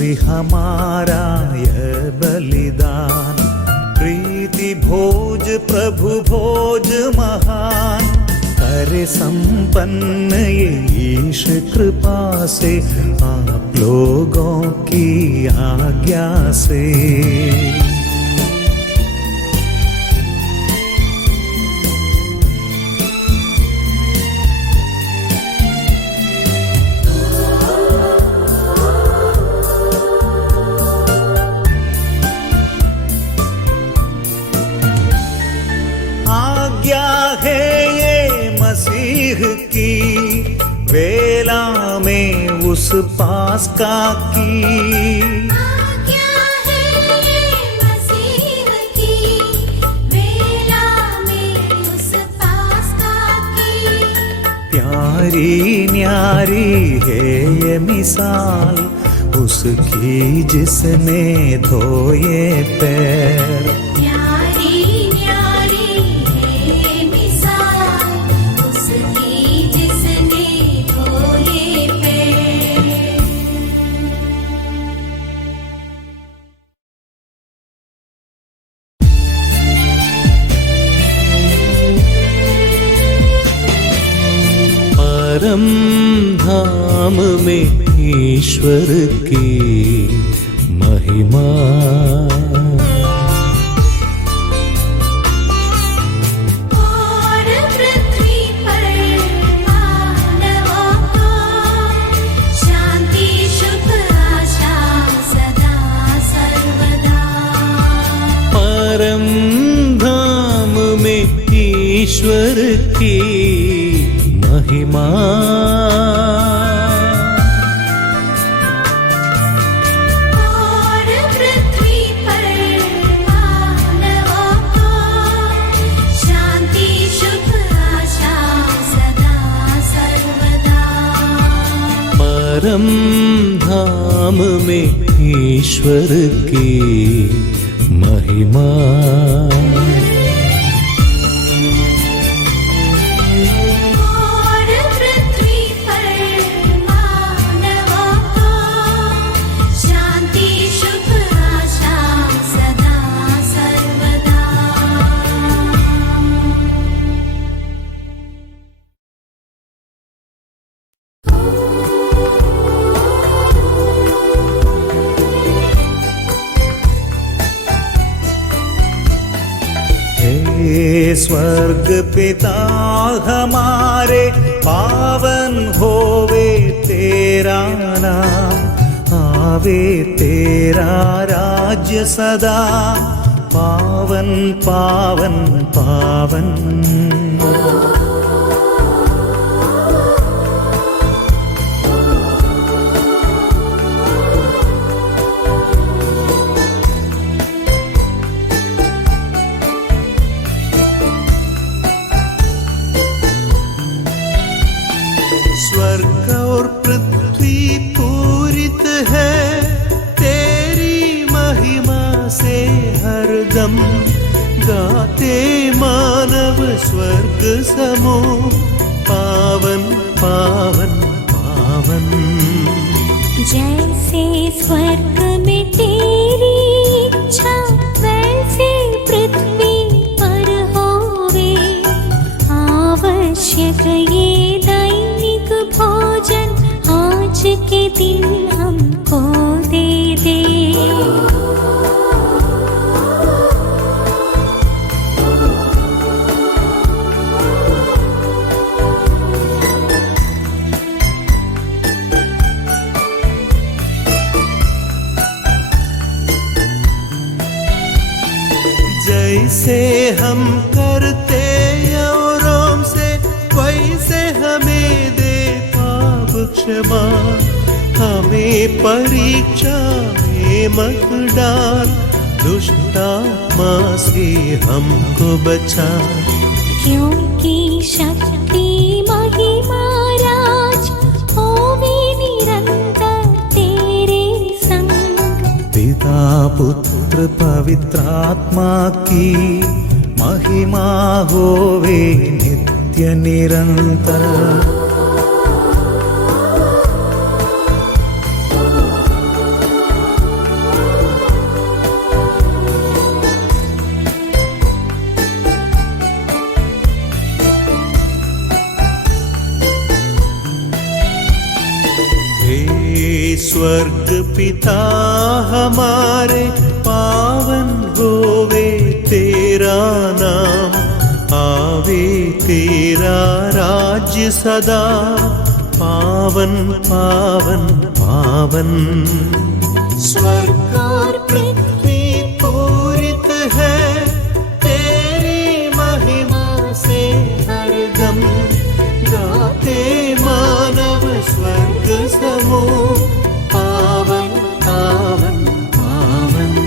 श्री हमारा यह बलिदान। प्रीति भोज प्रभु भोज महान, करे संपन्न ये ईश कृपा से, आप लोगों की आज्ञा से। आज्ञा है ये मसीह की, वेला में उस पास्का की। आज्ञा है ये मसीह की, वेला में उस पास्का की। प्यारी न्यारी है ये मिसाल, उसकी जिसने धोए पैर। परम धाम में ईश्वर की महिमा, और पृथ्वी पर मानवों को शांति सुख आशा सदा सर्वदा। परम धाम में ईश्वर की महिमा, और पृथ्वी पर मानवों को शांति सुख आशा सदा सर्वदा। परम धाम में ईश्वर की महिमा। स्वर्ग पिता हमारे, पावन होवे तेरा नाम, आवे तेरा राज्य सदा, पावन पावन पावन। स्वर्ग और पृथ्वी पूरित है तेरी महिमा से हरदम, गाते मानव स्वर्ग समूह, पावन पावन पावन। जैसे स्वर्ग में तेरी इच्छा, वैसे पृथ्वी पर होवे, आवश्यक ये भोजन आज के दिन हमको दे दे। जैसे हम करते औरों से, वैसे हमें दे पाप क्षमा, हमें परीक्षा में मत डाल, दुष्टात्मा से हमको बचा। क्योंकि शक्ति महिमा राज होवे निरंतर तेरे संग। पिता पुत्र पवित्र आत्मा की महिमा होवे नित्य निरंतर। स्वर्ग पिता हमारे, पावन होवे तेरा नाम, आवे तेरा राज्य सदा, पावन पावन पावन। स्वर्ग और पृथ्वी पूरित है तेरी महिमा से हरदम, गाते मानव स्वर्ग समूह, पावन पावन पावन।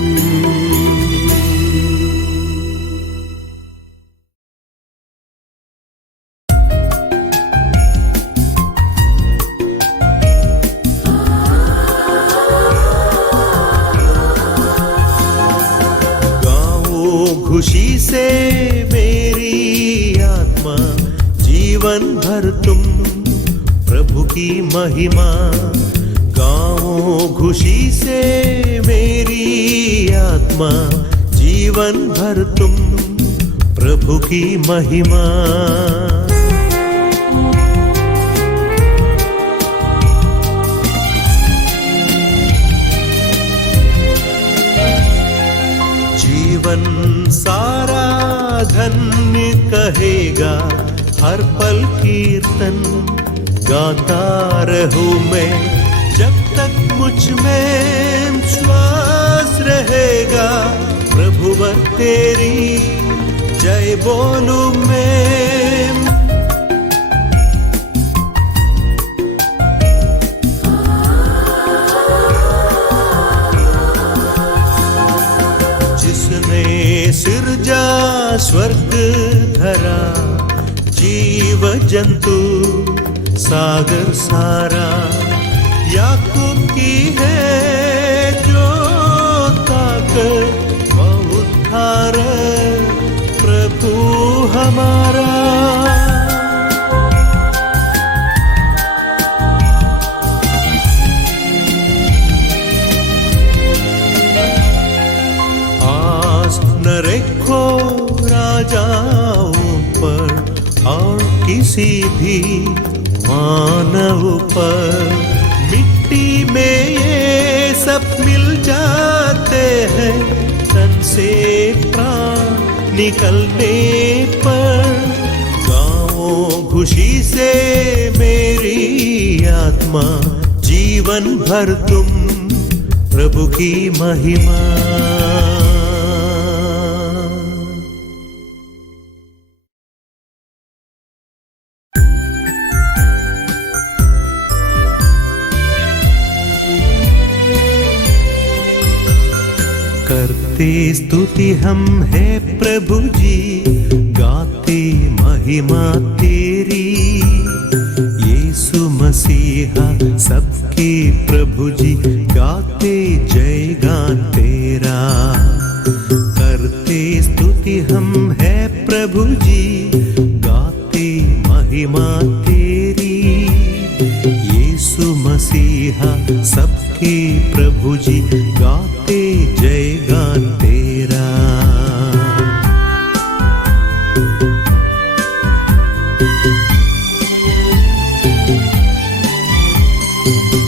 खुशी से मेरी आत्मा, जीवन भर तुम प्रभु की महिमा गाओ। खुशी से मेरी आत्मा, जीवन भर तुम प्रभु की महिमा। जीवन सारा धन्य कहेगा, हर पल कीर्तन गाता रहूं मैं, जब तक मुझ में श्वास रहेगा, प्रभुवर तेरी जय बोलूं मैं। सिरजा स्वर्ग धरा, जीव जंतु सागर सारा, याकूब की है जो ताकत, वह उद्धार प्रभु हमारा। न रखो राजाओं पर और किसी भी मानव पर, मिट्टी में ये सब मिल जाते हैं, तन से प्राण निकलने पर। गाओ खुशी से मेरी आत्मा, जीवन भर तुम प्रभु की महिमा। करते स्तुति हम है प्रभु जी, गाते महिमा तेरी, यीशु मसीहा सबके प्रभु जी, गाते जय गान तेरा। करते स्तुति हम है प्रभु जी, गाते महिमा तेरी, यीशु मसीहा सबके प्रभु जी, गाते जय गान तेरा।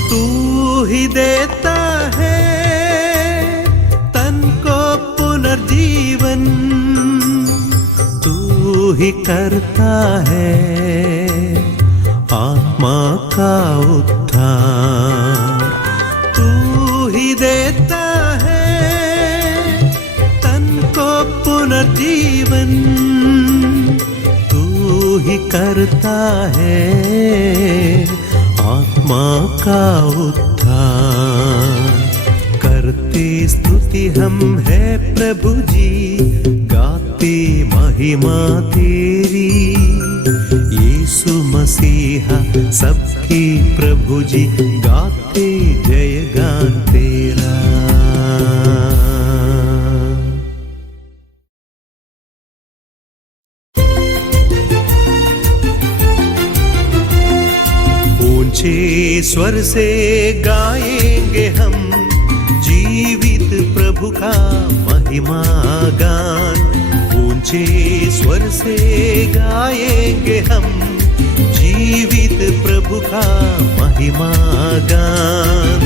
तू ही देता है तन को पुनर्जीवन, तू ही करता है आत्मा का उद्धार। तू ही देता है तन को पुनर्जीवन, तू ही करता है आत्मा का उद्धार। करते स्तुति हम है प्रभु जी, गाते महिमा तेरी, यीशु मसीहा सबके प्रभु जी, गाते जय गान तेरा। ऊंचे स्वर से गाएंगे हम, जीवित प्रभु का महिमा गान। ऊंचे स्वर से गाएंगे हम, जीवित प्रभु का महिमा गान।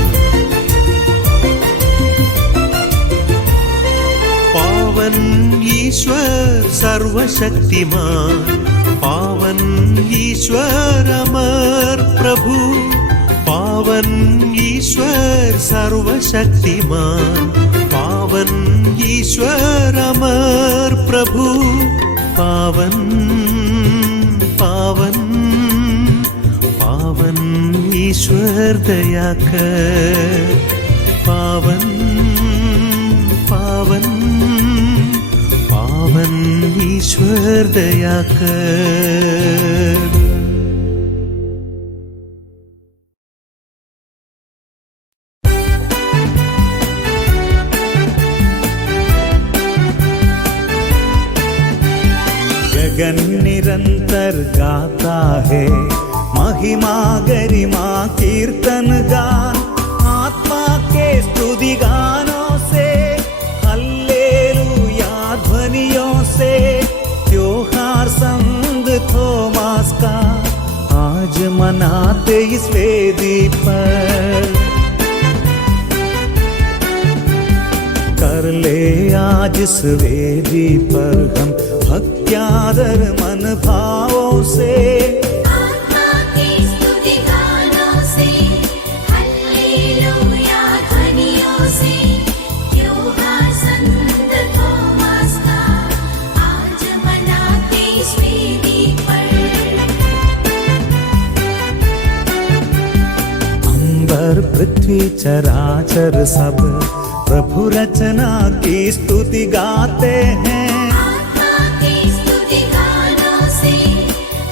पावन ईश्वर सर्वशक्तिमान, पावन ईश्वर अमर प्रभु, पावन ईश्वर सर्वशक्तिमान, पावन ईश्वर अमर प्रभु, पावन पावन पावन ईश्वर दया कर, पावन पावन पावन ईश्वर दया कर। गगन निरंतर गाता है महिमा गरिमा कीर्तन गान, आत्मा के स्तुति गानों से, हल्लेलुया ध्वनियों से। त्योहार संत थोमास का आज मनाते इस वेदी पर, कर ले आज इस वेदी पर हम भक्त्यादर मन भावों से, आत्मा की स्तुति गानों से, हल्लेलुया ध्वनियों से। त्योहार संत थोमास का आज मनाते इस वेदी पर। अंबर पृथ्वी चराचर सब प्रभु रचना की स्तुति गाते हैं, आत्मा की स्तुति गानों से,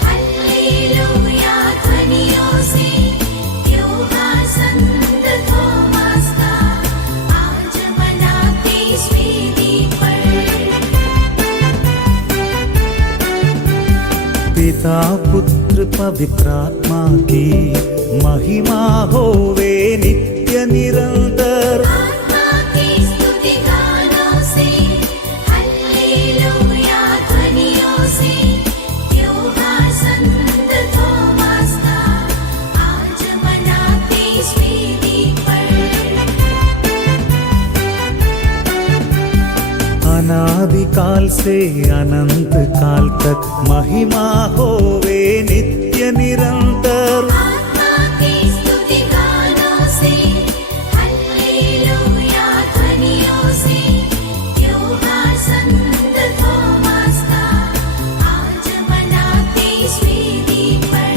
हल्लेलुया ध्वनियों से। त्योहार संत थोमास का आज मनाते इस वेदी पर। पिता पुत्र पवित्र आत्मा की महिमा होवे नित्य निरंतर, आत्मा की स्तुति गानों से, हल्लेलुया ध्वनियों से। त्योहार संत थोमास का आज मनाते इस वेदी पर। अनादिकाल से अनंत काल तक महिमा होवे नित्य निरंतर, आत्मा की स्तुति गानों से, हल्लेलुया ध्वनियों से। त्योहार संत थोमास का आज मनाते इस वेदी पर।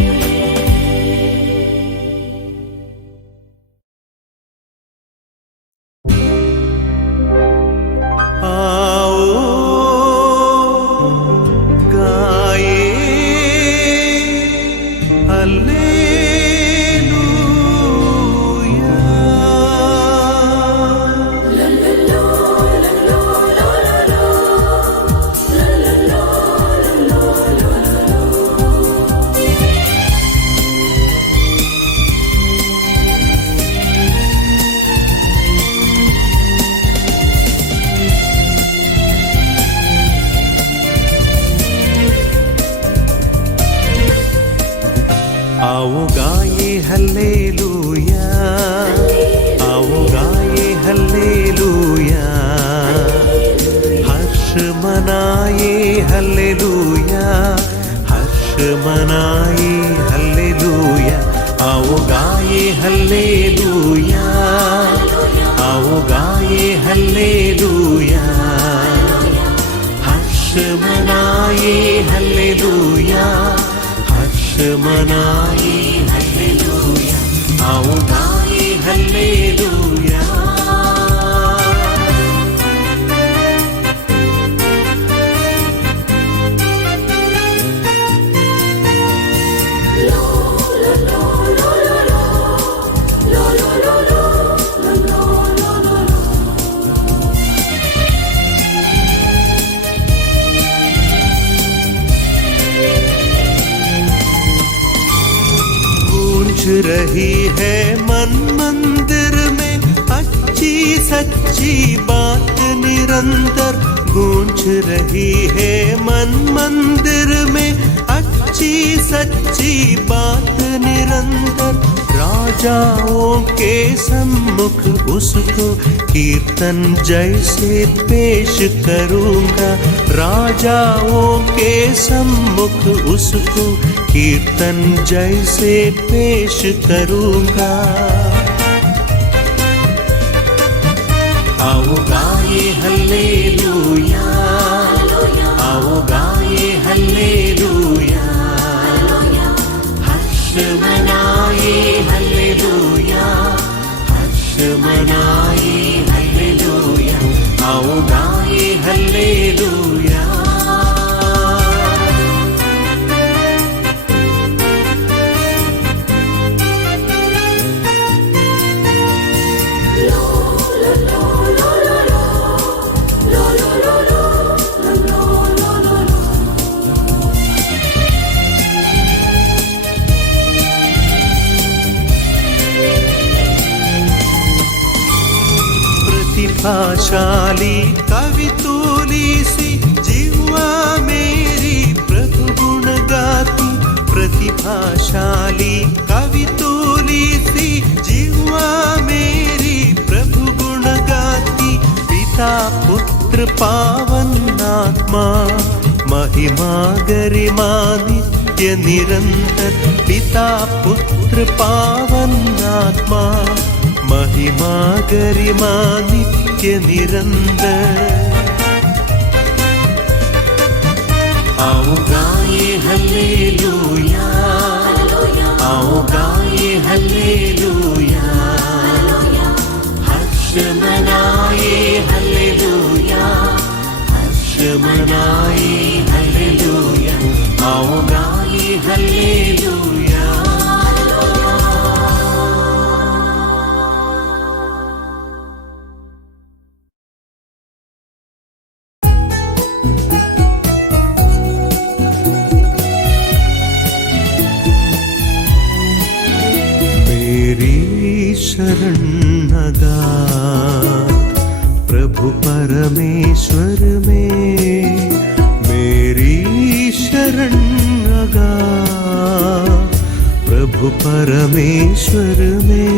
आओ गाए हल्लेलुया। आओ गाए हल्लेलुया, आओ गाए हल्लेलुया, हर्ष मनाए हल्लेलुया, हर्ष मनाए हल्लेलुया। आओ गाए हल्लेलुया, आओ गाए हल्लेलुया, हर्ष मनाए हल्लेलुया, हर्ष मनाए हल्लेलुया। आओ गाए हल्लेलुया। गूंज रही है मन मंदिर में अच्छी सच्ची बात निरंतर, गूंज रही है मन मंदिर में अच्छी सच्ची सच्ची बात निरंतर राजाओं के सम्मुख उसको कीर्तन जैसे पेश करूँगा। राजाओं के सम्मुख उसको कीर्तन जैसे पेश करूँगा। आओ गाए हल्लेलूया, आओ गाए हल्लेलूया, हर्ष मनाए हल्लेलूया, हर्ष मनाए हल्लेलूया, आओ गाए हल्लेलूया। प्रतिभाशाली कवि तूली सी जिह्वा मेरी प्रभु गुण गाती। प्रतिभाशाली कवि तूली सी जिह्वा मेरी प्रभु गुण गाती। पिता पुत्र पावन आत्मा महिमा गरिमा नित्य निरंतर। पिता पुत्र पावन आत्मा महिमा गरिमा नित्य निरंतर। आओ गाए हल्लेलूया, आओ गाए हल्लेलूया, हर्ष मनाए हल्लेलूया, हर्ष मनाए हल्लेलूया, आओ गाए हल्लेलूया। शरण अगाध प्रभु परमेश्वर में, मेरी शरण अगाध प्रभु परमेश्वर में।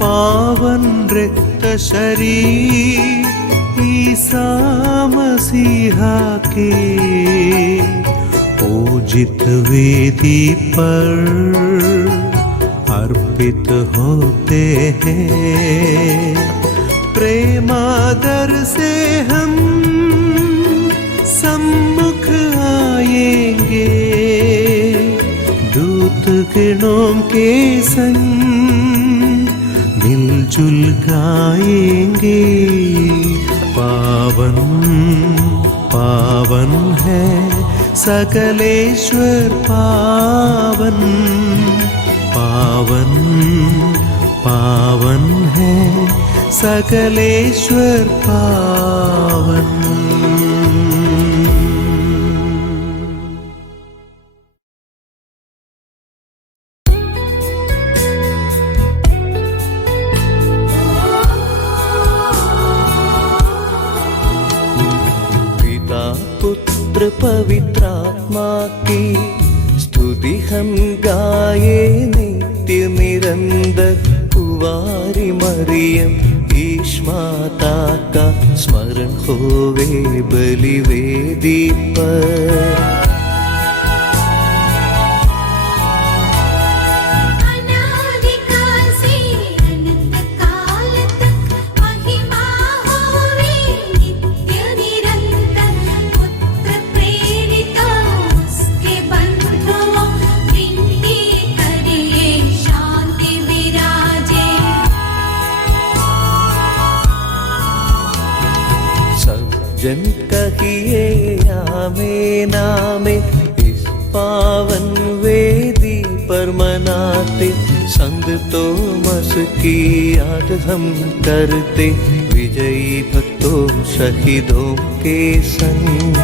पावन रिक्त शरीर ईसा मसीहा के पूजित वेदी पर अर्पित होते हैं। प्रेमादर से हम सम्मुख आएंगे, दूत गणों के संग मिलजुल गाएंगे। पावन पावन है सकलेश्वर पावन, पावन पावन है सकलेश्वर पावन। पवित्रात्मा की स्तुति हम गाए नित्य निरंतर। कुंवारी मरियम ईश माता का स्मरण होवे बलिवेदी पर। जन कहिए आमीन आमीन, इस पावन वेदी पर मनाते संत तोमस की याद हम करते। विजयी भक्तों शहीदों के संग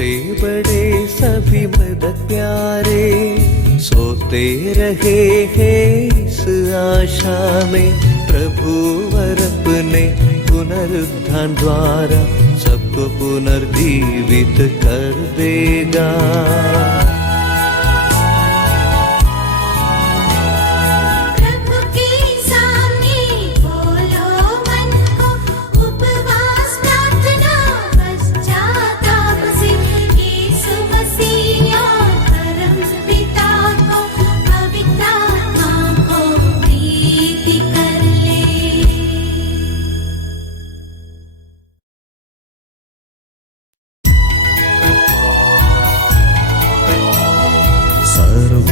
छोटे बड़े सभी मृतक प्यारे सोते रहे हैं इस आशा में, प्रभु वर अपने पुनरुत्थान द्वारा सबको पुनर्जीवित कर देगा।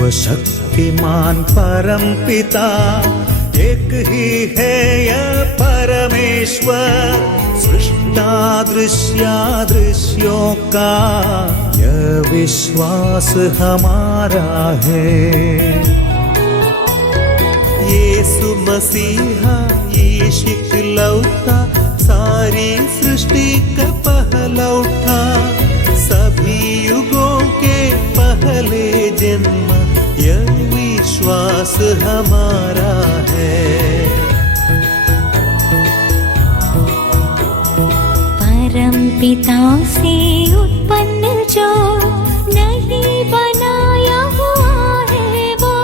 सर्वशक्तिमान परम पिता एक ही है यह परमेश्वर, सृष्टा दृश्यों का यह विश्वास हमारा है। यीशु मसीहा यीशु इकलौता सारी सृष्टि का पहलौठा, सभी युगों के पहले जन्म यह विश्वास हमारा है। परम पिता से उत्पन्न जो नहीं बनाया हुआ है वो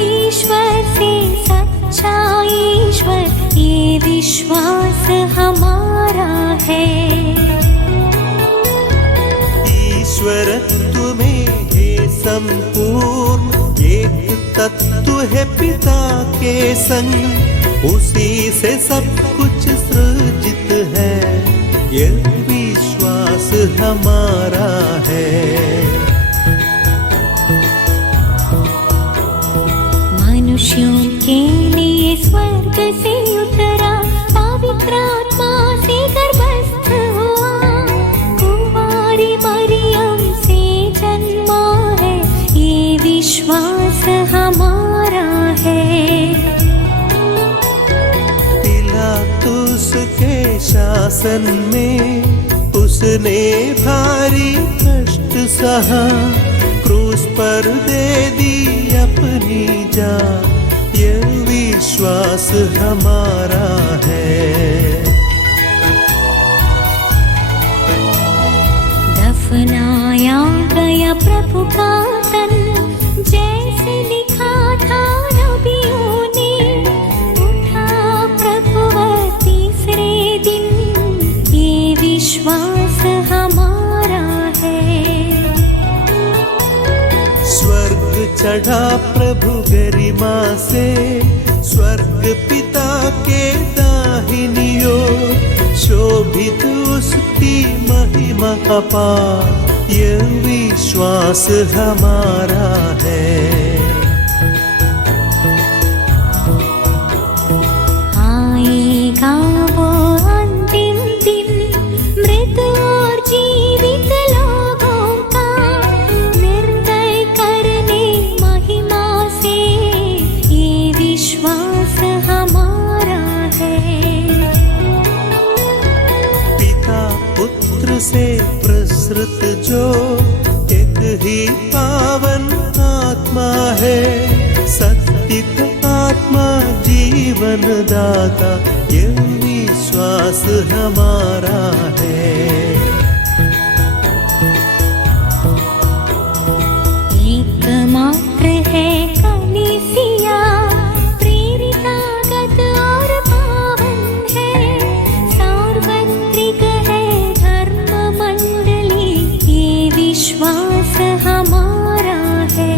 ईश्वर से सच्चा ईश्वर, ये विश्वास हमारा है। ईश्वरत्व में है संपूर्ण, एक तत्व है पिता के संग, उसी से सब कुछ सृजित है, यह विश्वास हमारा है। मनुष्यों के लिए स्वर्ग से उतरा, पवित्र आत्मा से गर्भस्थ हुआ, कुंवारी मरियम से जन्मा है, ये विश्वास हमारा है। पिलातुस के शासन में उसने भारी कष्ट सहा, क्रूस पर दे दी अपनी जान, यह विश्वास हमारा है। दफनाया गया प्रभु का तन, जैसे लिखा था नबियों ने, उठा प्रभु तीसरे दिन, ये विश्वास हमारा है। स्वर्ग चढ़ा प्रभु गरिमा से, स्वर्ग पिता के दाहिनी ओर, शोभित उसकी महिमा अपार, यह विश्वास हमारा है। आएगा वो अंतिम दिन, मृत और जीवित लोगों का निर्णय करने महिमा से, ये विश्वास हमारा है। पिता पुत्र से प्रसृत जो एक ही पावन आत्मा है, सत्य आत्मा जीवन दाता, यह विश्वास हमारा है। एकमात्र है कलीसिया, प्रेरितागत और पावन है, सार्वत्रिक है धर्म मंडली, ये विश्वास हमारा है।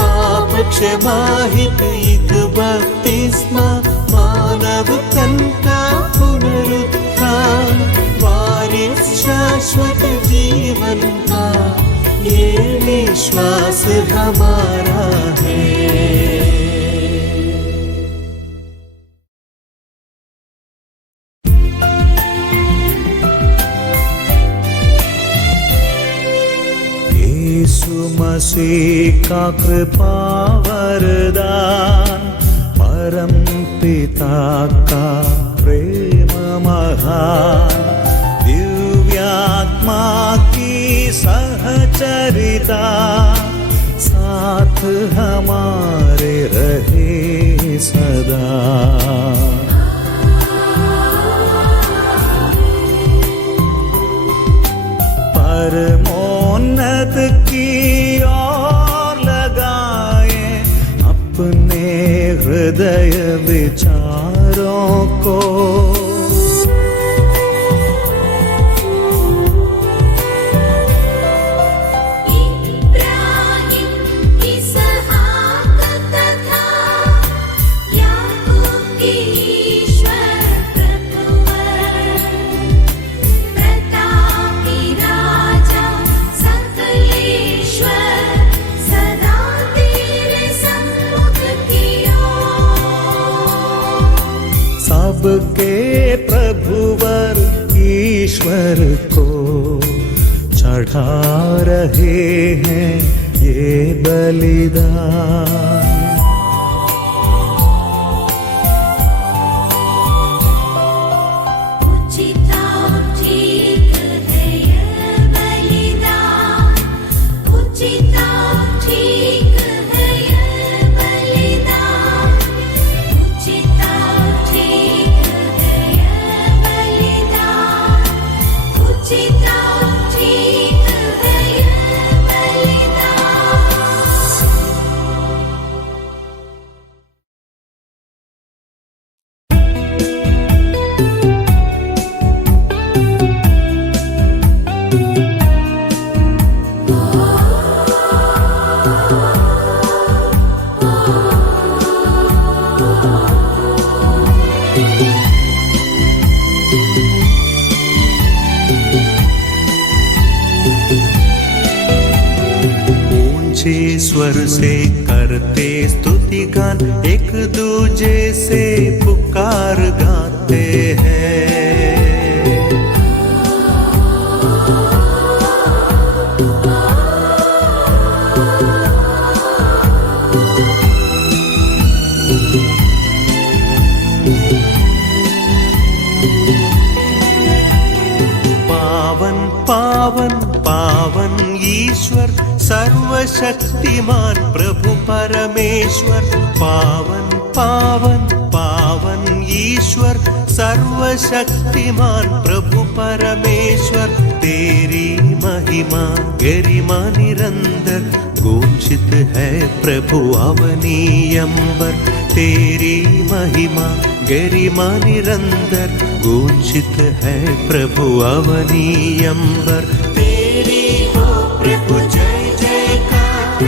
पाप क्षमाहित एक बपतिस्मा, मानव तन का पुनरुत्थान, वारिस शाश्वत जीवन का, ये विश्वास हमारा है। यीशु मसीह का कृपा वरदान, परम पिता का प्रेम महान, जन्नत की ओर लगाए अपने हृदय विचारों को। सबके प्रभुवर ईश्वर को चढ़ा रहे हैं ये बलिदान। स्वर से करते स्तुति गान, एक दूजे से पुकार गाते हैं। पावन पावन पावन ईश्वर सर्वशक्तिमान प्रभु परमेश्वर। पावन पावन पावन ईश्वर सर्वशक्तिमान प्रभु परमेश्वर। तेरी महिमा गरिमा निरंतर गूंजित है प्रभु अवनीयंबर। तेरी महिमा गरिमा निरंतर गूंजित है प्रभु अवनीयंबर। तेरी हो प्रभु जय जयकार,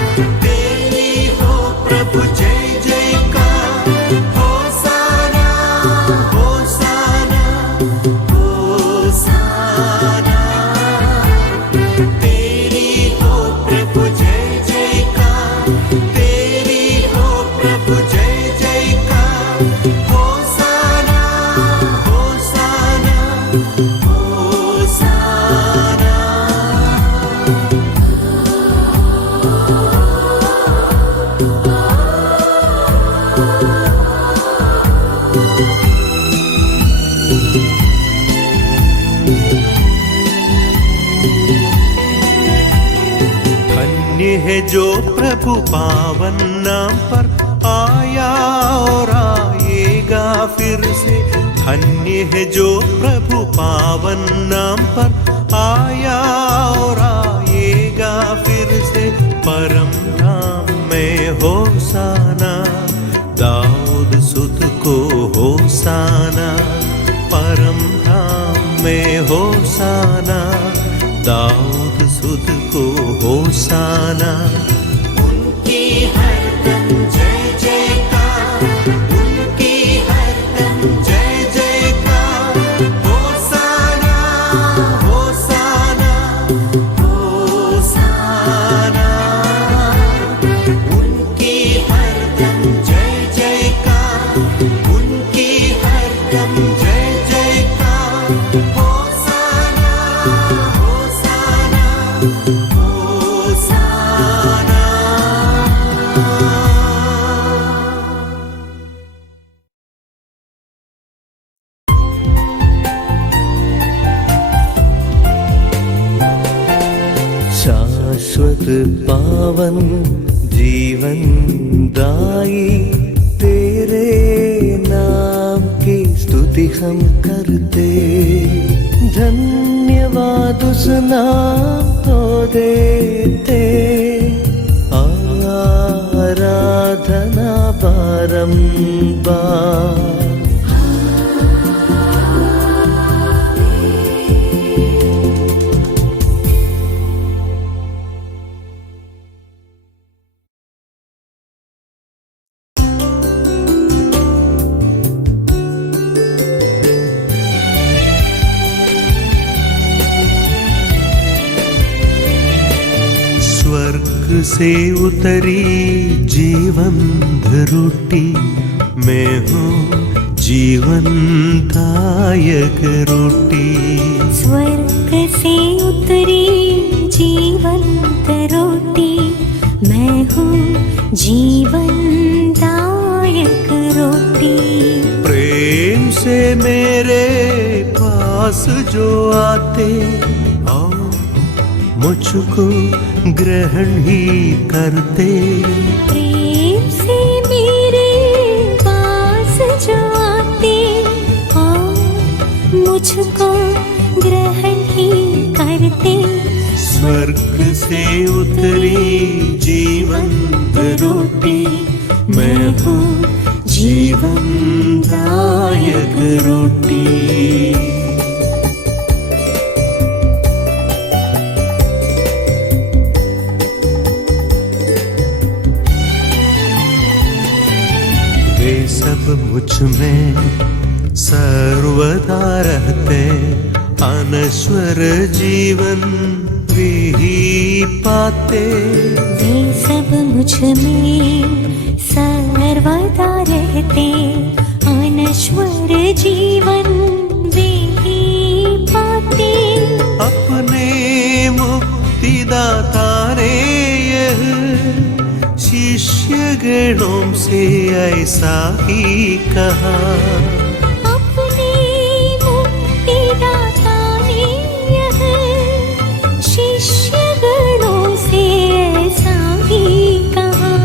तेरी हो प्रभु जय जयकार। होसाना होसाना होसाना। तेरी हो प्रभु जय जयकार, तेरी हो प्रभु जय जयकार। होसाना होसाना होसाना। धन्य है जो प्रभु पावन नाम पर आया और आएगा फिर से। धन्य है जो प्रभु पावन नाम पर आया और आएगा फिर से। परम धाम में होसाना, दाऊद सुत को होसाना। परम धाम में होसाना, दाऊद सुत को होसाना। उनकी हरदम जय जयकार, उनकी हरदम जय जयकार। होसाना होसाना होसाना। उनकी हरदम जय जयकार, उनकी हरदम जय जयकार। होसाना होसाना होसाना। शाश्वत पावन जीवन दाई तेरे नाम की स्तुति हम करते। धन्यवाद उस नाम को देते, आराधना बारंबार। स्वर्ग से उतरी जीवंत रोटी, मैं हूँ जीवनदायक रोटी। स्वर्ग से उतरी जीवंत रोटी, मैं हूँ जीवनदायक रोटी। प्रेम से मेरे पास जो आते, और मुझको ग्रहण ही करते। प्रेम से मेरे पास जो आते, और मुझको ग्रहण ही करते। स्वर्ग से उतरी जीवंत रोटी, मैं हूँ जीवनदायक रोटी। वे सब मुझ में सर्वदा रहते, अनश्वर जीवन वे ही पाते। वे सब मुझ में सर्वदा रहते, अनश्वर जीवन वे ही पाते। अपने मुक्तिदाता ने यह शिष्य गणों से ऐसा ही कहा। अपने मुक्तिदाता ने यह शिष्य गणों से ऐसा ही कहा।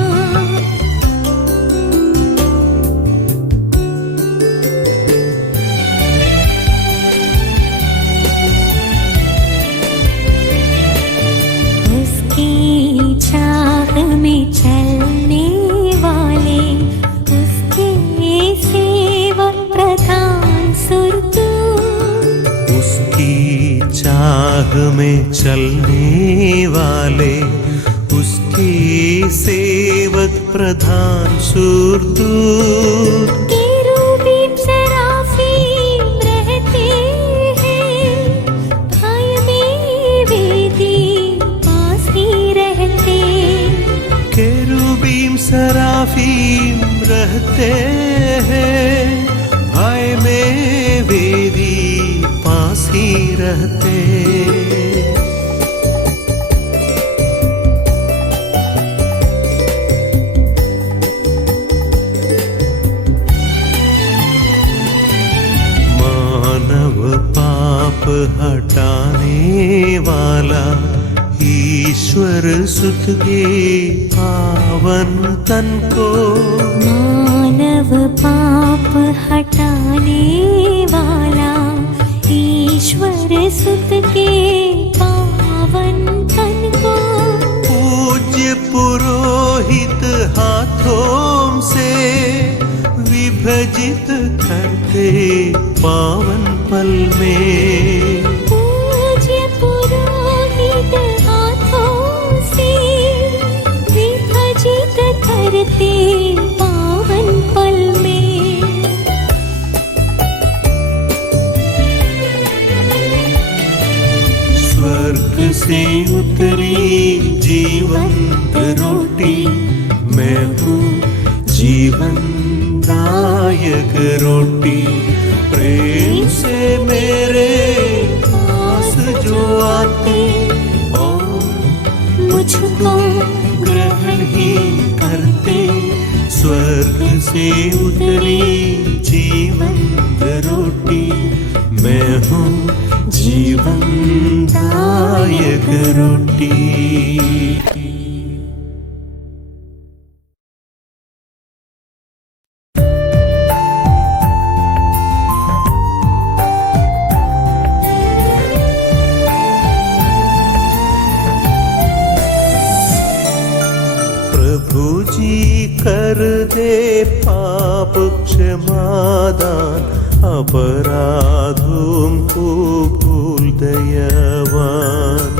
उसकी चाह में चलने वाले, उसके सेवक प्रधान सुरतू। उसकी चाह में चलने वाले, उसके सेवक प्रधान सुरदूत। केरूबीम सराफीम रहते हैं, भय में वेदी पास ही रहते। केरूबीम सराफीम रहते हैं, भय में वेदी पास ही रहते। मानव पाप हटाने वाला, ईश्वर सुत के पावन तन को। मानव पाप हटाने वाला, ईश्वर सुत के पावन तन को। पूज्य पुरोहित हाथों से विभजित करते पावन पल में। पूज्य पुरोहित हाथों से विभजित करते पावन पल में। स्वर्ग से उतरी जीवंत रोटी, मैं हूँ जीवनदायक रोटी। प्रेम से मेरे पास जो आते, और मुझको ग्रहण ही करते। स्वर्ग से उतरी जीवंत रोटी, मैं हूँ जीवनदायक रोटी। पाप क्षमादान अपराधों को भूल दयावान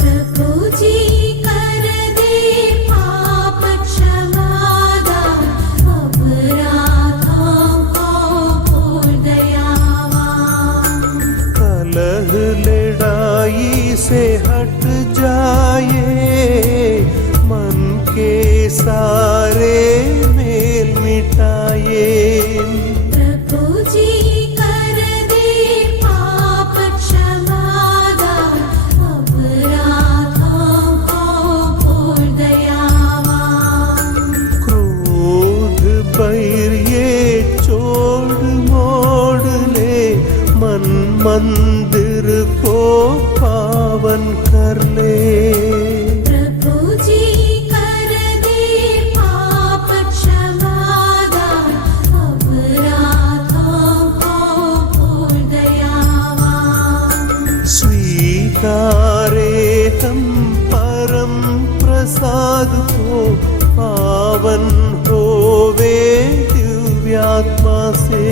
प्रभु जी कर दे पाप क्षमादान अपराधों को भूल दयावान कलह लड़ाई से हट जाए मन के सारे मेल मिटाए प्रभु जी कर दे पाप क्षमादान अपराधों को भूल दयावान क्रोध बैर ये चोड़ मोड़ ले मन मंदिर को पावन कर ले प्रभु जी कर दे पाप क्षमादान अपराधों को भूल दयावान स्वीकारे हम परम प्रसाद को पावन होवे दिव्यात्मा से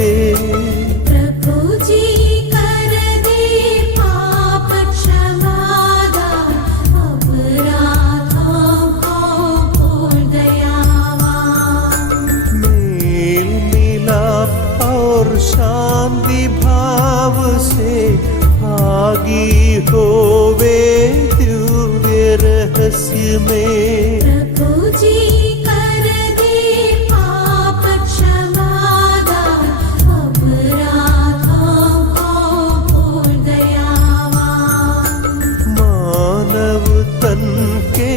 प्रभु जी कर दे पाप क्षमादान अपराधों को भूल दयावान मेल मिलाप और शांति भाव से भागी होवे दिव्य रहस्य में प्रभु जी कर दे पाप क्षमादान अपराधों को भूल दयावान मानव तन के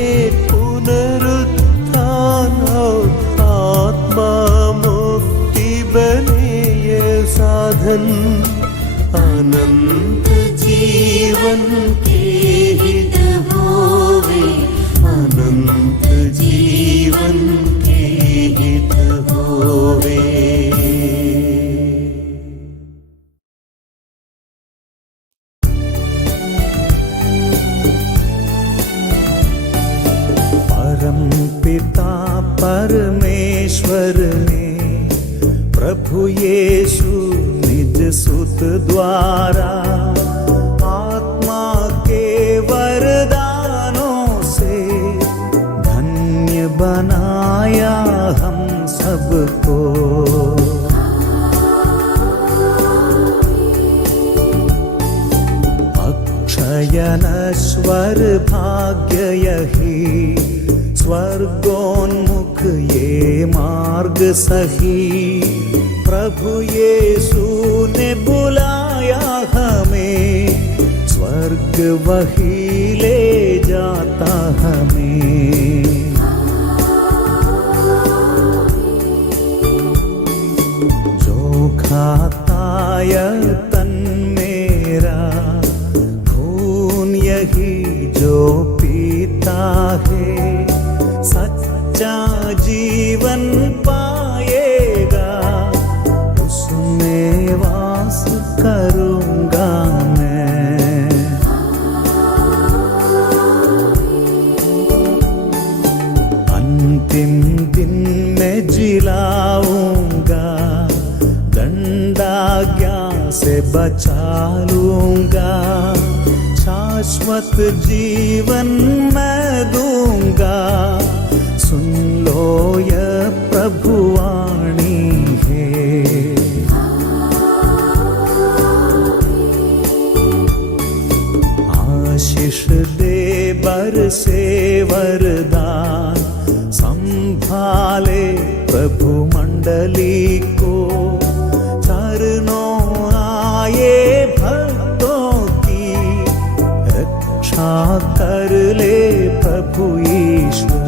पुनरुत्थान और आत्मा मुक्ति बने ये साधन अनंत जीवन के हित होवे अनंत जीवन के हित होवे परम पिता परमेश्वर ने प्रभु यीशु निज सुत द्वारा आत्मा के वरदानों से धन्य बनाया हम सबको अक्षय नश्वर भाग्य यही स्वर्गोन्मुख ये मार्ग सही प्रभु यीशु ने बुलाया हमें स्वर्ग वही ले जाता हमें जो खाता तन मेरा खून यही जो पीता है सच्चा जीवन पाएगा उसमें वास करूंगा मैं अंतिम दिन में जिलाऊंगा दंडाज्ञा से बचा लूंगा शाश्वत जीवन मैं दूंगा सुन लो यह प्रभुवाणी है आशीष दे बरसे वरदान संभाले प्रभु मंडली को चरणों आए भक्तों की रक्षा कर ले प्रभु ईश्वर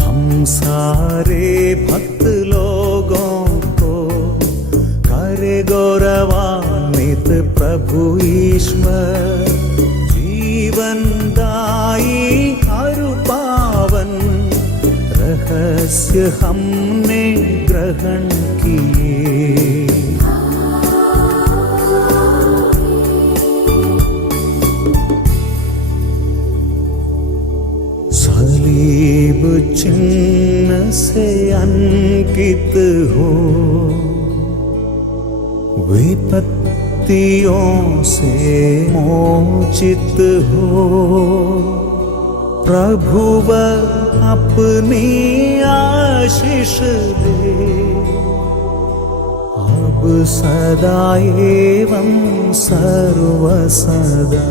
हम सारे भक्त लोगों को करे गौरवान्वित प्रभु ईश्वर जीवन दाई हर पावन रहस्य हमने ग्रहण किए से अंकित हो, विपत्तियों से मोचित हो। प्रभु वह अपनी आशीष दे, अब सदा एवं सर्वसदा।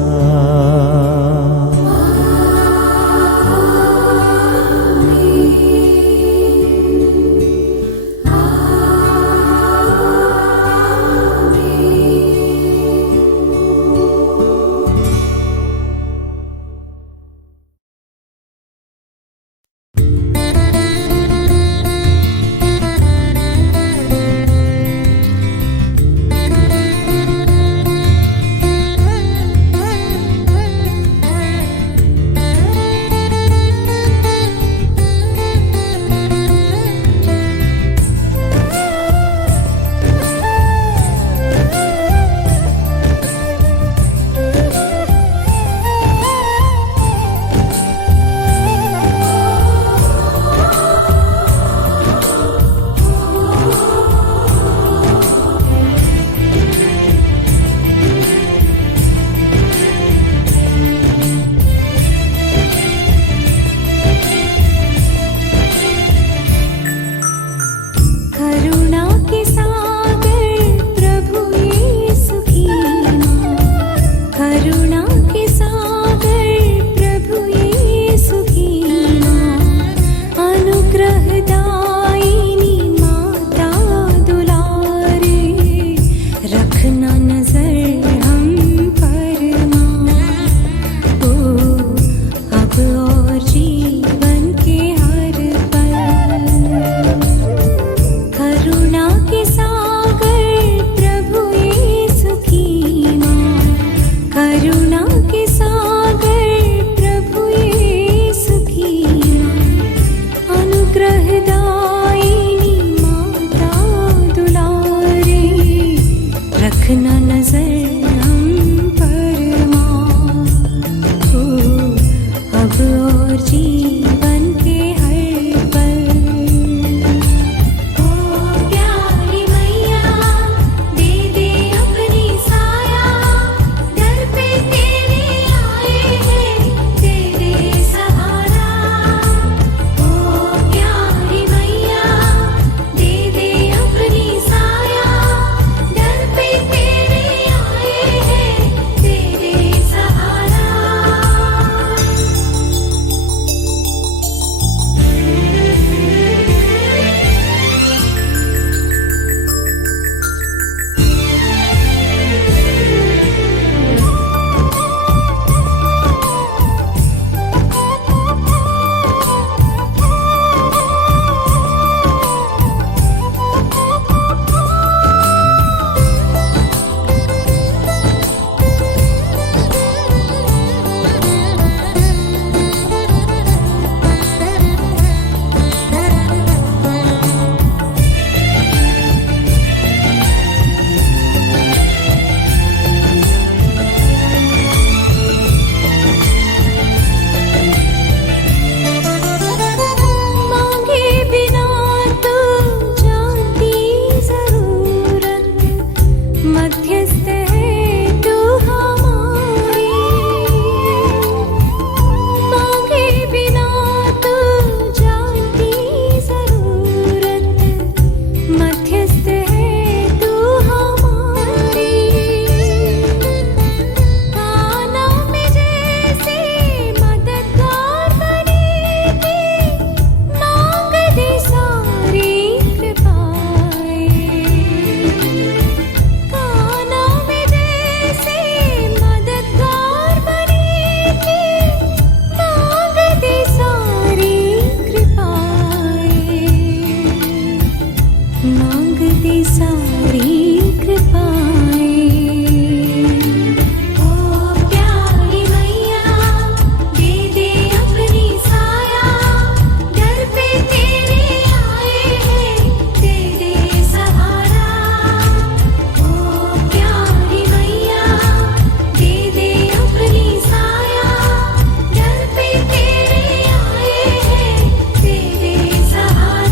सहारा।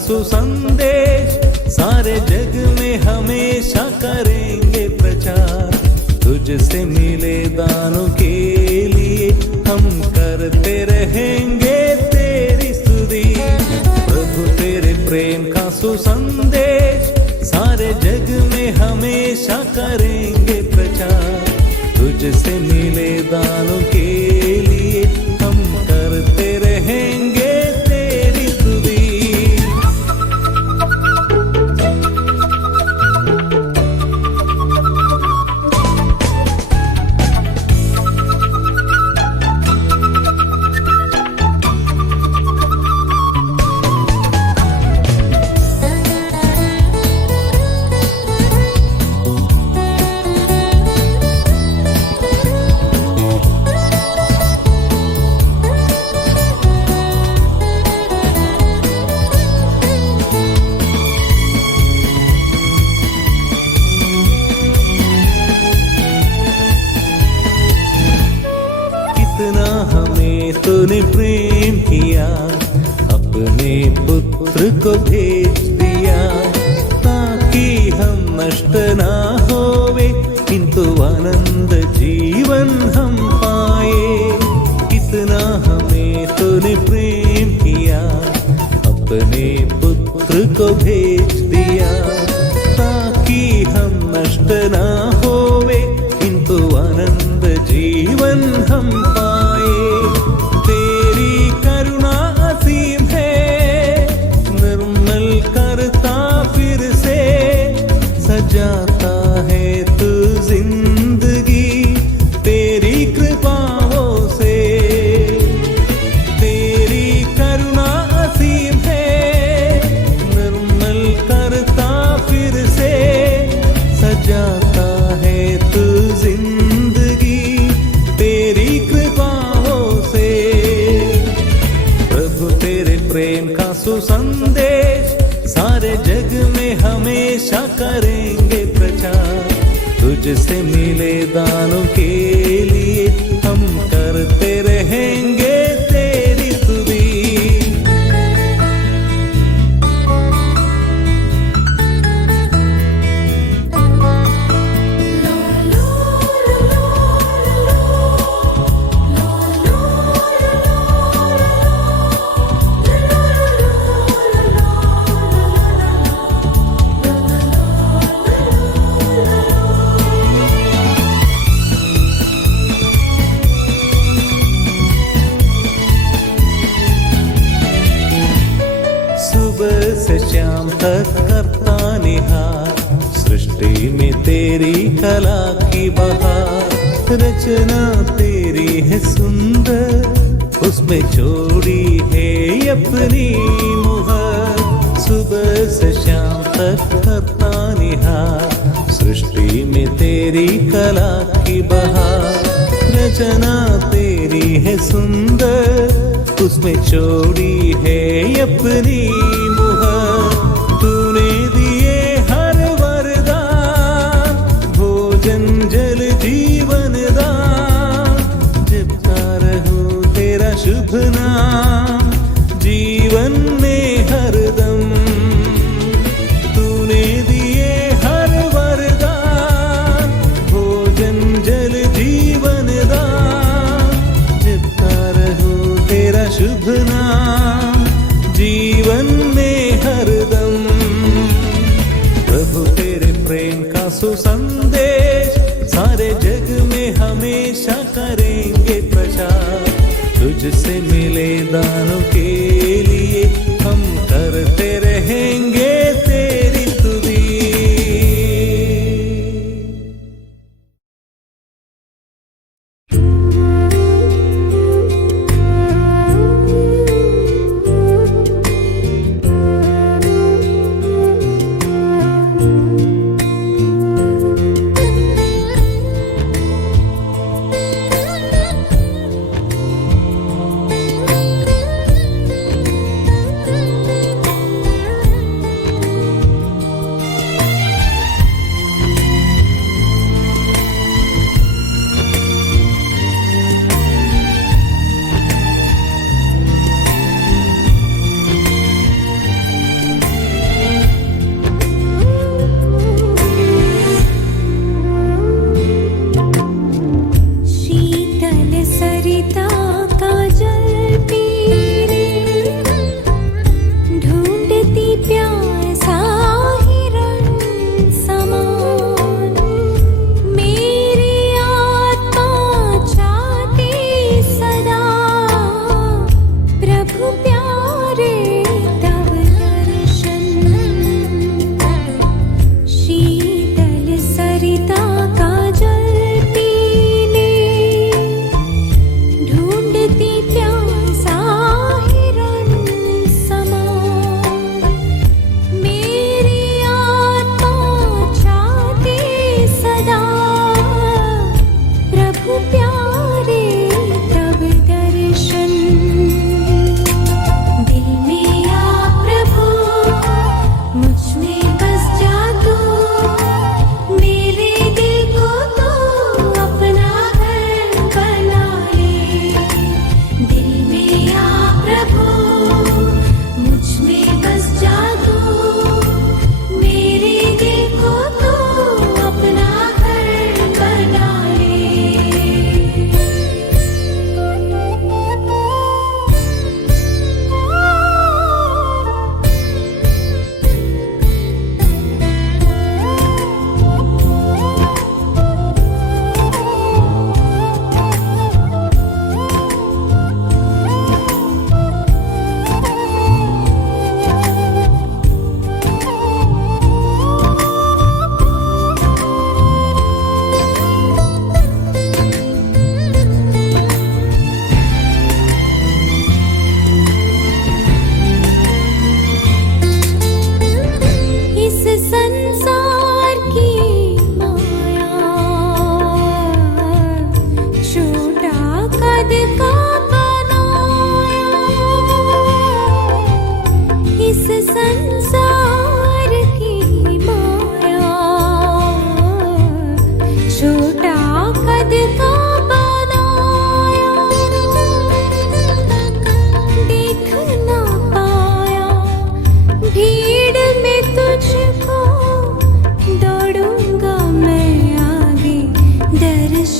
सुसंदेश सारे जग में हमेशा करेंगे प्रचार। तुझसे मिले दानों के लिए हम करते रहेंगे तेरी स्तुति। प्रभु तेरे प्रेम का सुसंदेश सारे जग में हमेशा करेंगे प्रचार। तुझसे मिले दानों के लिए हम करते रहेंगे तेरी स्तुति। तूने प्रेम किया, अपने पुत्र को भेज दिया, ताकि हम नष्ट ना होवे किंतु आनंद जीवन हम पाए। कितना हमें तूने प्रेम किया, अपने पुत्र को भेज दिया, ताकि हम नष्ट ना होवे किंतु आनंद जीवन हम पाए। जाता है तू जिंदगी तेरी कृपाओं से। तेरी करुणा असीम है, निर्मल करता फिर से सजाता है तू जिंदगी तेरी कृपाओं से। प्रभु तेरे प्रेम का सुसंदेश सारे जग में हमेशा करेंगे प्रचार। तुझसे मिले दानों के लिए हम करते रहेंगे तेरी स्तुति। से शाम तक करता निहार, सृष्टि में तेरी कला की बहार। रचना तेरी है सुंदर, उसमें छोड़ी है अपनी मुहर। सुबह से शाम तक करता निहार, सृष्टि में तेरी कला की बहार। रचना तेरी है सुंदर, उसमें छोड़ी है अपनी मुहर। तूने दिए हर वरदान, भोजन जल जीवन दान, जपता रहूं तेरा शुभ नाम जीवन में हरदम। तूने दिए हर वरदान, भोजन जल जीवन दान, जपता रहूं तेरा शुभ नाम जीवन में हरदम। प्रभु तेरे प्रेम का सुसंदेश सारे जग में हमेशा करेंगे प्रचार। तुझसे मिले दानों के लिए हम करते रहेंगे तेरी स्तुति।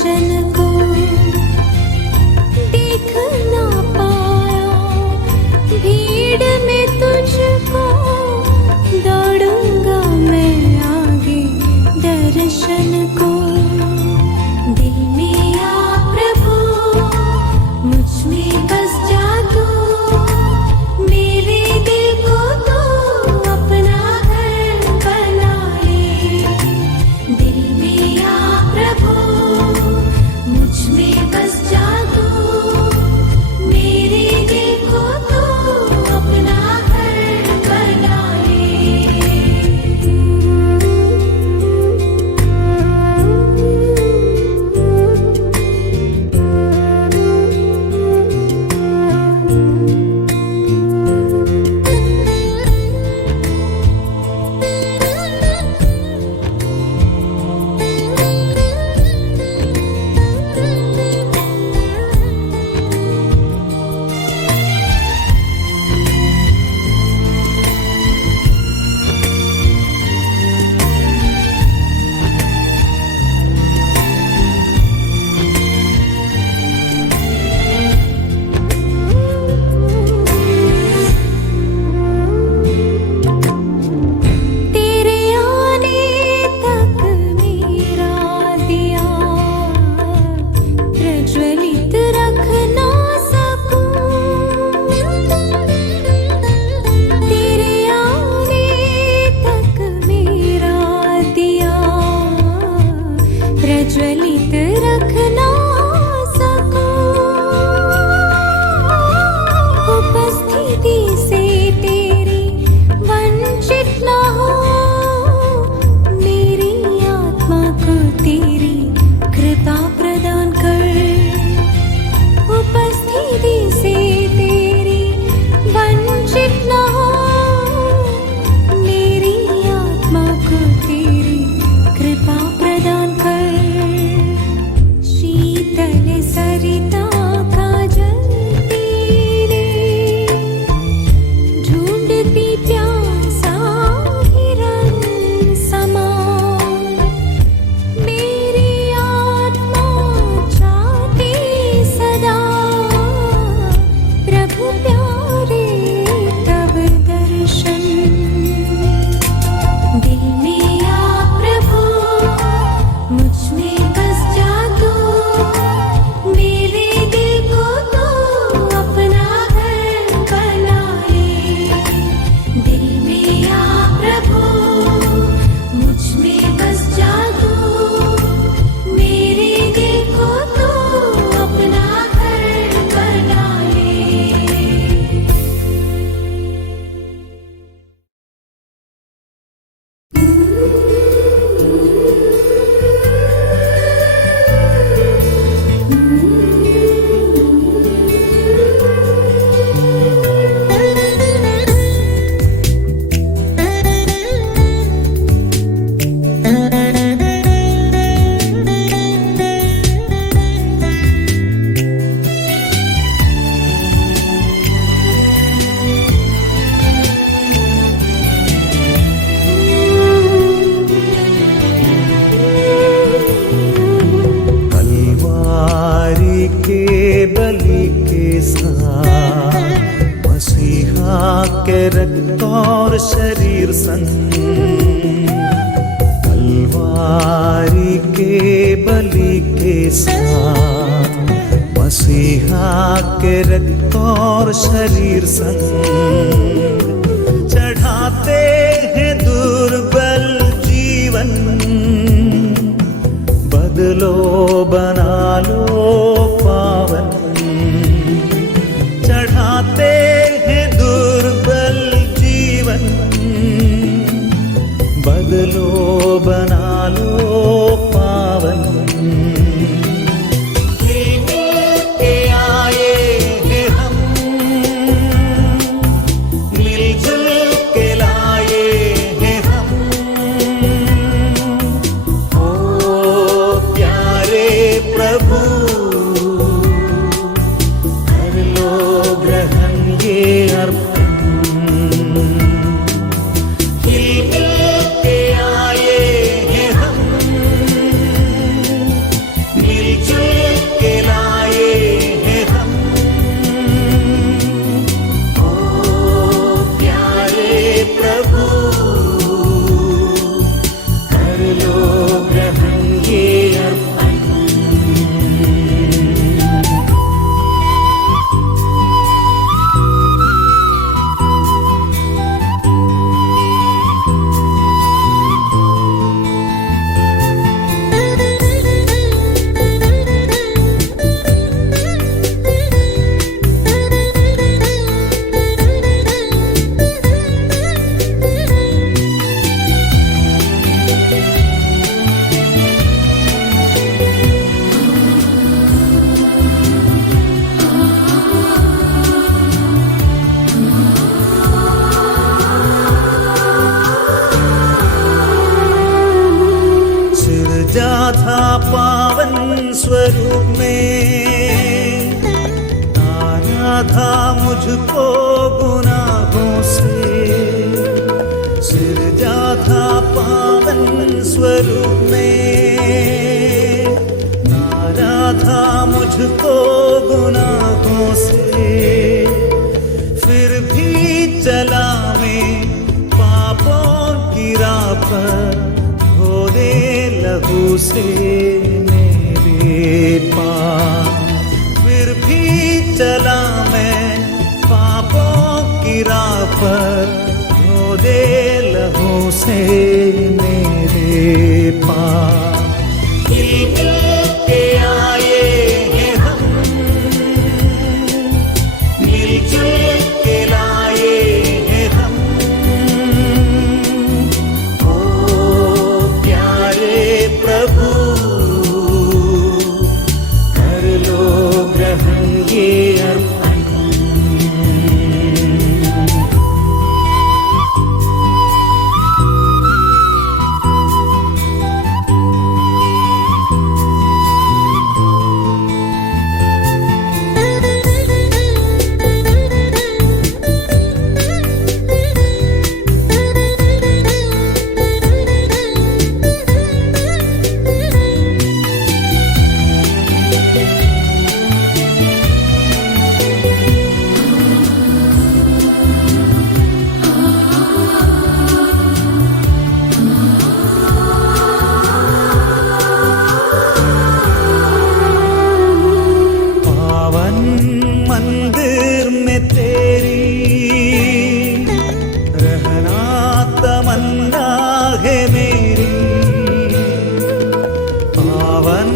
दर्शन को देख ना पाया, भीड़ में तुझको दौड़ूंगा मैं आगे दर्शन को। दिल में आ प्रभु, मुझ में बस जा तू, मेरे दिल को तू अपना घर बना ले। दिल में आ प्रभु, मुझ में बस जा तू, मेरे दिल को तू अपना घर बना तेरे आने तक मेरा दिया प्रज्वलित रख ना सकूं। तेरे आने तक मेरा दिया प्रज्वलित रख ना सकूं। उपस्थिति से तेरी वंचित ना हो, मेरी आत्मा को तेरी कृपा प्रदान कर। उपस्थिति से तेरी वंचित ना हो, मेरी आत्मा को तेरी कृपा प्रदान कर। शीतल सरिता का जल तेरे, ढूंढती प्यासा हिरन समान। मेरी आत्मा चाहती सदा, प्रभु प्यारे तब दर्शन। दिल में आ प्रभु, मुझ में बस जा तू, मेरे दिल को तू अपना घर बना ले। दिल में आ प्रभु, मुझ में बस जा तू, मेरे दिल को तू अपना घर बना ले। कलवारी के बलि के साथ मसीहा के रक्त और शरीर संग। कलवारी के बलि के साथ मसीहा के रक्त और शरीर संग। चढ़ाते हैं दुर्बल जीवन, बदलो बना लो पावन। चढ़ाते हैं दुर्बल जीवन, बदलो बना लो पावन। मिलजुल के आए हैं हम, मिलजुल के लाए हैं हम। ओ प्यारे प्रभु, कर लो ग्रहण ये अर्पण। मिल के आए हैं हम, स्वरूप में नारा था मुझको गुनाहों से, फिर भी चला मैं पापों की राह पर, धो दे लहू से मेरे पाप। फिर भी चला मैं पापों की राह पर, धो दे लहू से मेरे पाप। मिल के आए हैं हम, मिलजुल के लाए हैं हम, ओ प्यारे प्रभु कर लो ग्रहण ये अर्पण। मंदिर में तेरी रहना तमन्ना है मेरी, पावन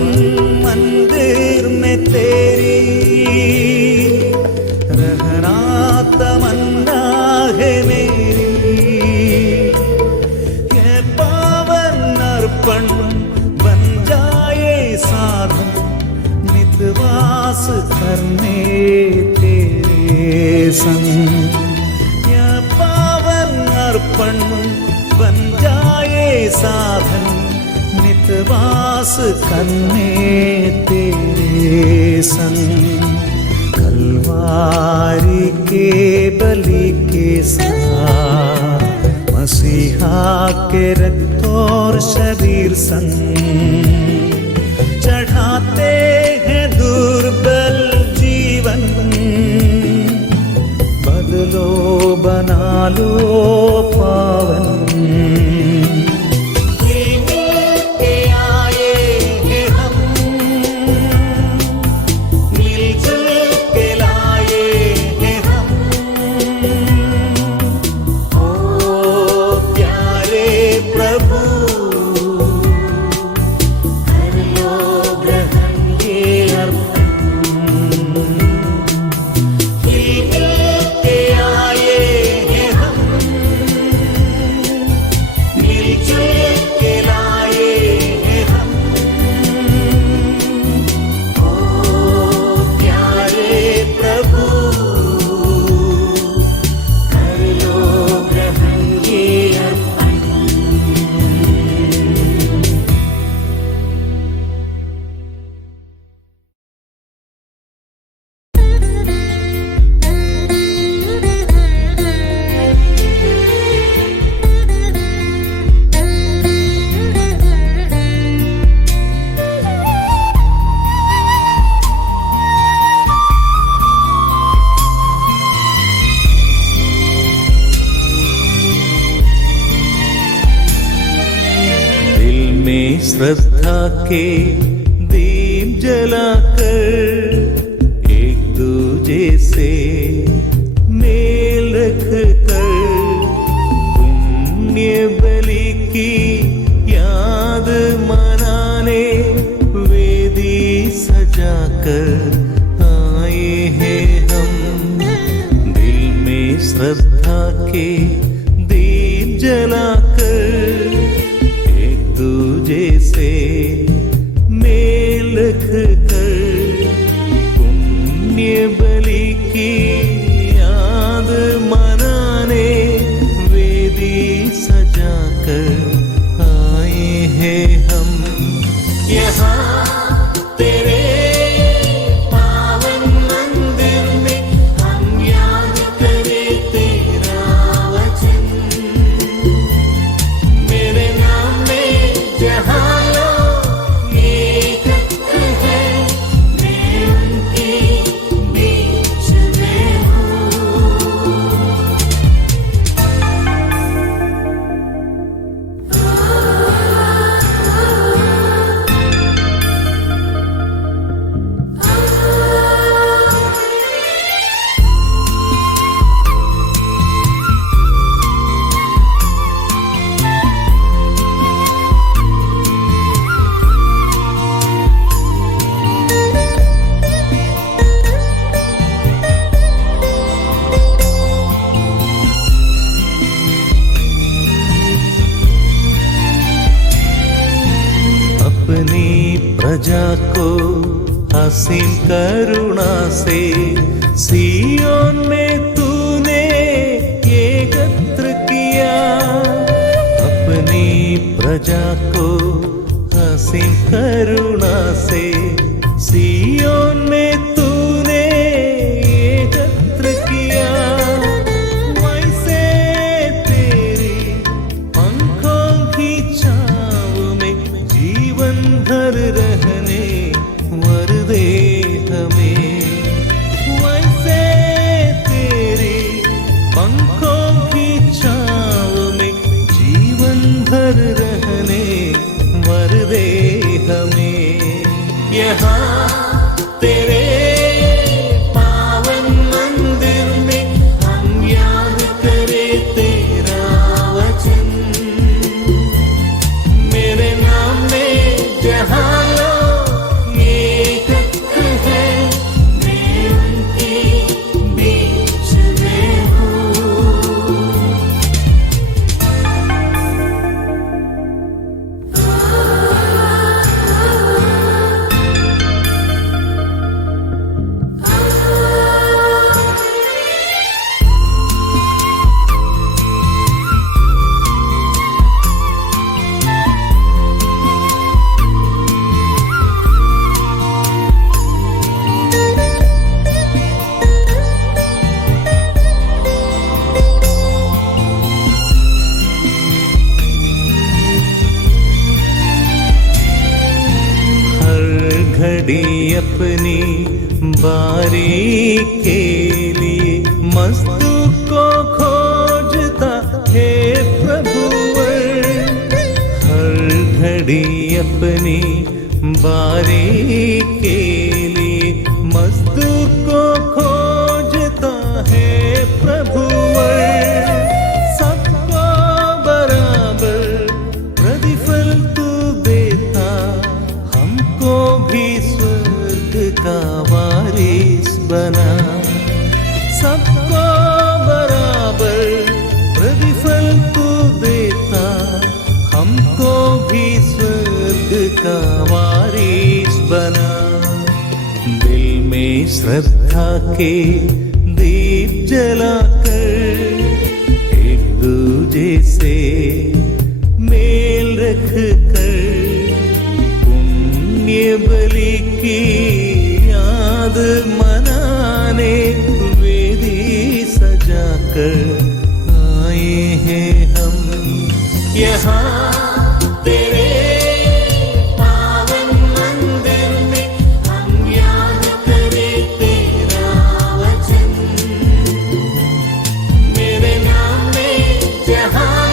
मंदिर में तेरी रहना तमन्ना है मेरी। ये पावन अर्पण बन जाए साधन, नितवास करने तेरे संग। यह पावन अर्पण बन जाए साधन, नितवास करने तेरे संग। कलवारी के बलि के साथ मसीहा के रक्त और शरीर संग, चढ़ाते हैं दुर्बल जीवन, बदलो बना लो पावन। मिल के आए हैं हम, मिलजुल के लाए हैं हम, ओ प्यारे प्रभु कर लो ग्रहण ये अर्पण। श्रद्धा के दीप जलाकर, एक दूजे से मेल रख कर, पुण्य बलि की याद मनाने वेदी सजाकर आए हैं हम। दिल में श्रद्धा के दीप जलाकर, जैसे मेल रख कर, पुण्य बलि की याद मनाने वेदी सजाकर आए हैं हम। यहाँ तेरे पावन मंदिर में हम याद करें तेरा वचन, मेरे नाम में अपनी प्रजा को असीम करुणा से सियोन में तूने एकत्र किया। अपनी प्रजा को असीम करुणा से सियोन में तूने एकत्र किया। वैसे तेरी पंखों की छाँव में जीवन भर रहने वर दे हमें। वैसे तेरी पंखों की छाँव में जीवन भर रहने वर दे हमें। यहाँ तेरे पावन मंदिर में हम याद करें तेरा वचन। मेरे नाम में जहाँ लोग एकत्र हैं, मैं उनके बीच में हूँ। घड़ी अपनी बारी के लिए मजदूर को खोजता है प्रभुवर। हर घड़ी अपनी बारी के लिए मजदूर को खोजता है प्रभुवर। सबको बराबर प्रतिफल तू देता, हमको भी स्वर्ग का वारिस बना। सबको बराबर प्रतिफल तू देता, हमको भी स्वर्ग का वारिस बना। दिल में श्रद्धा के दीप जलाकर एक दूजे से मेल रख कर बलि की याद मनाने वेदी सजाकर आए हैं हम। यहाँ तेरे पावन मंदिर में हम याद करें तेरा वचन। मेरे नाम में जहाँ